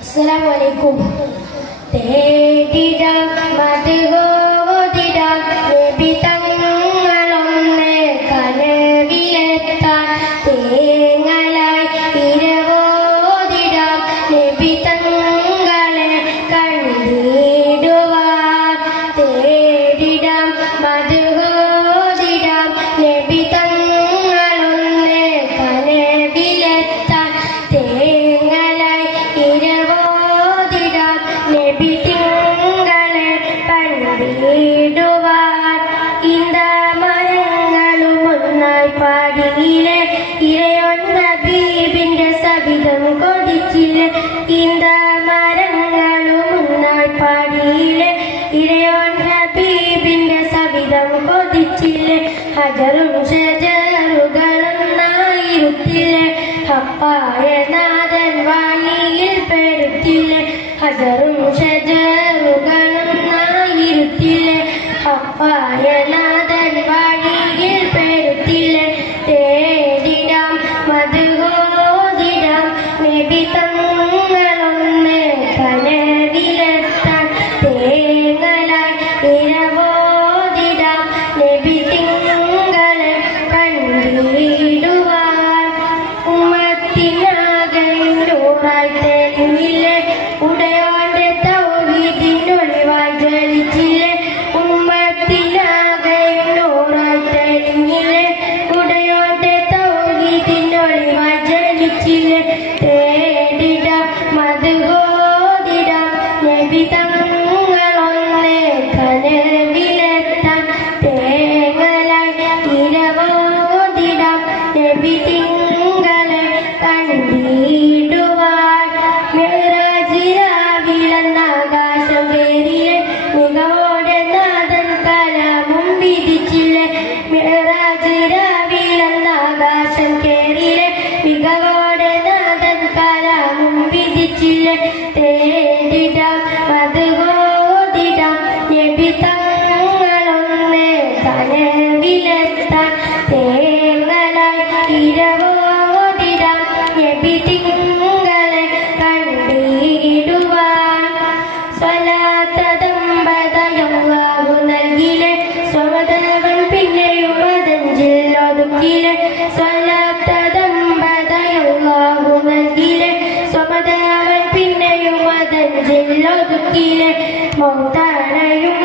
Assalamualaikum. Tedidak madhodidak lebitanggalonne kaleviletan tengalai irevodidak lebitangale kandiduwan tedidak madhodidak lebitanggalonne kaleviletan tengalai irevodidak lebitangale പണ്ടിടുവാൻ ഇന്ദമരങ്ങളും ഒന്നായി പാടിയിലെ ഇരയൊൻ ഹബീബിന്റെ സവിധം കൊതിച്ചിലെ ഇന്ദമരങ്ങളും ഒന്നായി പാടിയിലെ ഇരയൊൻ ഹബീബിന്റെ സവിധം കൊതിച്ചിലെ ഹജറും ഷജറുകളൊന്നായിരുത്തിലെ ഹപ്പായ നാഥൻ വാണിയിൽ പെരുത്തിലെ ഹജറും ഷജറുകളൊന്നായിരുത്തിലെ ഹപ്പായ നാഥൻ വാണിയിൽ പെരുത്തിലെ തേടിടാം മധുഹോദിടാം നബി തങ്ങളൊന്ന് കനവിലെത്താൻ തേങ്ങലായി ഇരവോദിടാം നബി തിങ്കളെ കണ്ടിടുവാൻ ഉമ്മത്തിനാകെന്നൂറായി തെളിഞ്ഞില്ലേ ഉടയോന്റെ തൗഹീദിനൊളിവായി ജ്വലിച്ചില്ലേ ഉമ്മത്തിനാകെന്നൂറായി തെളിഞ്ഞില്ലേ ഉടയോന്റെ തൗഹീദിനൊളിവായി ജ്വലിച്ചില്ലേ തേടിടാം മധുഹോദിടാം നബി തങ്ങളൊന്ന് കനവിലെത്താൻ തേങ്ങലായി ഇരവോദിടാം നബി തിങ്കളെ കണ്ടിടുവാൻ മിഅ്റാജിലാവിലെന്നാകാശം കേറിയെ മികവോടെ നാഥൻ കലാമും വിധിച്ചില്ലേ മിഅ്റാജിലാവിലെന്നാകാശം കേറിയെ മികവോടെ നാഥൻ കലാമും വിധിച്ചില്ലേ തേടിടാം മധുഹോദിടാം നബി തങ്ങളൊന്ന് കനവിലെത്താൻ തേങ്ങലായി ഇരവോദിടാം നബി തിങ്കളെ കണ്ടിടുവാൻ സ്വലാത്തതമ്പതയല്ലാഹു നൽകിലെ സ്വമതവൻ പിന്നെയും അതഞ്ചിൽ ഒതുക്കിലെ സ്വലാത്തതമ്പതയല്ലാഹു നൽകിലെ സ്വമതവൻ പിന്നെയും അതഞ്ചിൽ ഒതുക്കിലെ മൗതാനയും